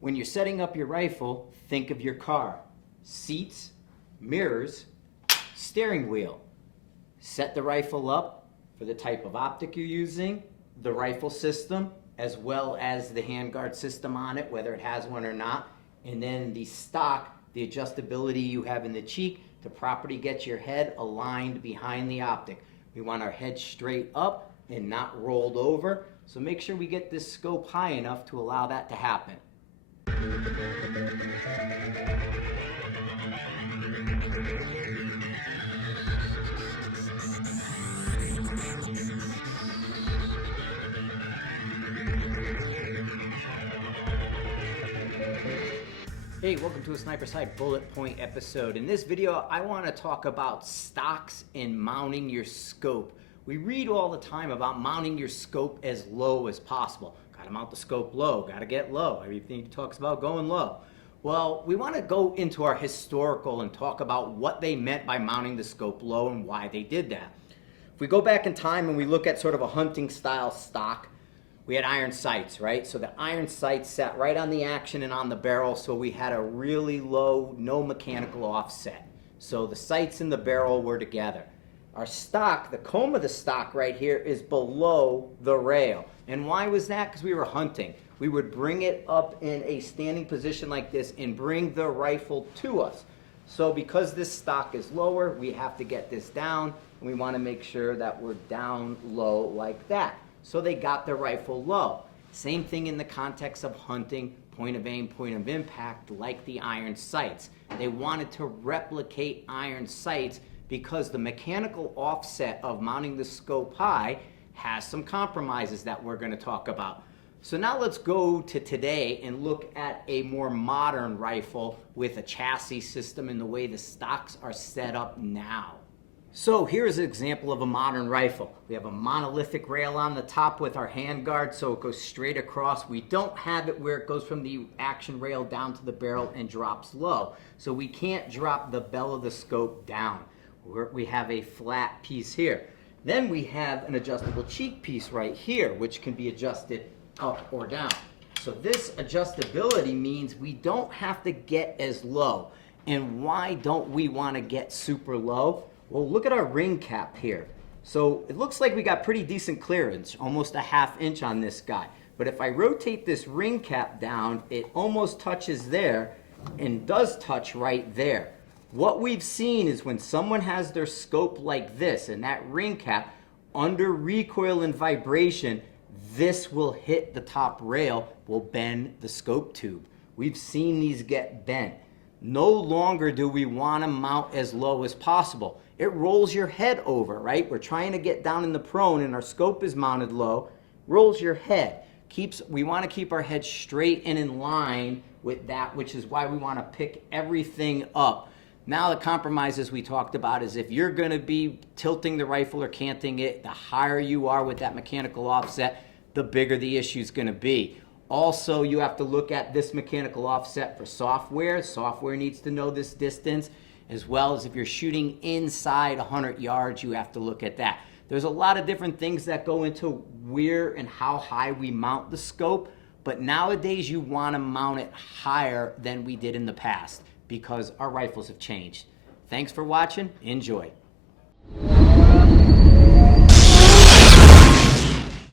When you're setting up your rifle, think of your car. Seats, mirrors, steering wheel. Set the rifle up for the type of optic you're using, the rifle system, as well as the handguard system on it, whether it has one or not. And then the stock, the adjustability you have in the cheek to properly get your head aligned behind the optic. We want our head straight up and not rolled over. So make sure we get this scope high enough to allow that to happen. Hey, welcome to a Sniper Side Bullet Point episode. In this video, I want to talk about stocks and mounting your scope. We read all the time about mounting your scope as low as possible. Got to mount the scope low, got to get low. Everything talks about going low. Well, we want to go into our historical and talk about what they meant by mounting the scope low and why they did that. If we go back in time and we look at sort of a hunting style stock, we had iron sights, right? So the iron sights sat right on the action and on the barrel, so we had a really low, no mechanical offset. So the sights and the barrel were together. Our stock, the comb of the stock right here, is below the rail. And why was that? Because we were hunting. We would bring it up in a standing position like this and bring the rifle to us. So because this stock is lower, we have to get this down, and we want to make sure that we're down low like that. So they got the rifle low. Same thing in the context of hunting, point of aim, point of impact, like the iron sights. They wanted to replicate iron sights because the mechanical offset of mounting the scope high has some compromises that we're going to talk about. So now let's go to today and look at a more modern rifle with a chassis system and the way the stocks are set up now. So here's an example of a modern rifle. We have a monolithic rail on the top with our handguard, so it goes straight across. We don't have it where it goes from the action rail down to the barrel and drops low. So we can't drop the bell of the scope down. We have a flat piece here. Then we have an adjustable cheek piece right here, which can be adjusted up or down. So this adjustability means we don't have to get as low. And why don't we want to get super low? Well, look at our ring cap here. So it looks like we got pretty decent clearance, almost a ½ inch on this guy. But if I rotate this ring cap down, it almost touches there and does touch right there. What we've seen is when someone has their scope like this and that ring cap, under recoil and vibration, this will hit the top rail, will bend the scope tube. We've seen these get bent. No longer do we want to mount as low as possible. It rolls your head over, right? We're trying to get down in the prone and our scope is mounted low. Rolls your head. We want to keep our head straight and in line with that, which is why we want to pick everything up. Now the compromises we talked about is if you're going to be tilting the rifle or canting it, the higher you are with that mechanical offset, the bigger the issue is going to be. Also, you have to look at this mechanical offset for software. Software needs to know this distance, as well as if you're shooting inside 100 yards, you have to look at that. There's a lot of different things that go into where and how high we mount the scope, but nowadays you want to mount it higher than we did in the past because our rifles have changed. Thanks for watching. Enjoy.